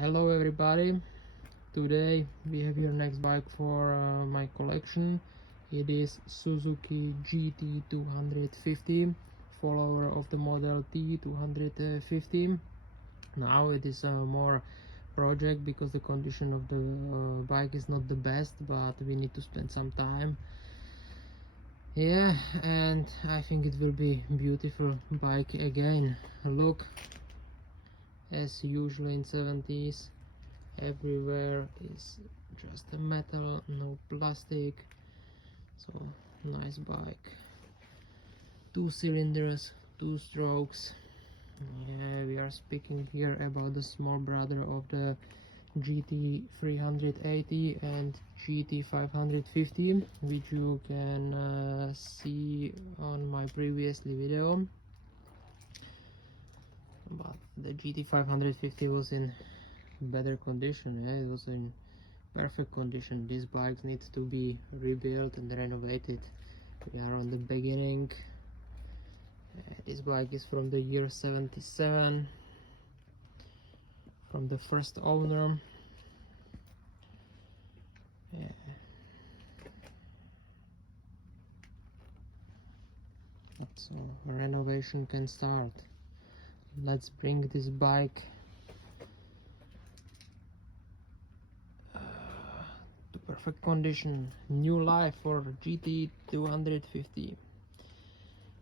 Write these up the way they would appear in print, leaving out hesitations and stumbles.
Hello everybody, today we have your next bike for my collection. It is Suzuki GT250, follower of the model T250. Now it is a more project because the condition of the bike is not the best, but we need to spend some time. Yeah, and I think it will be beautiful bike again. Look, as usual in 70s, everywhere is just a metal, no plastic. So nice bike, 2 cylinders, 2 strokes. Yeah, we are speaking here about the small brother of the GT380 and GT550, which you can see on my previous video. But the GT550 was in better condition. Yeah, it was in perfect condition. These bikes need to be rebuilt and renovated. We are on the beginning. This bike is from the year 77, from the first owner. So renovation can start. Let's bring this bike to perfect condition. New life for GT250.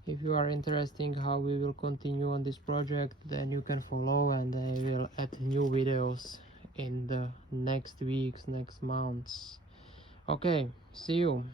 If you are interested how we will continue on this project, then you can follow, and I will add new videos in the next weeks, next months. Okay, see you.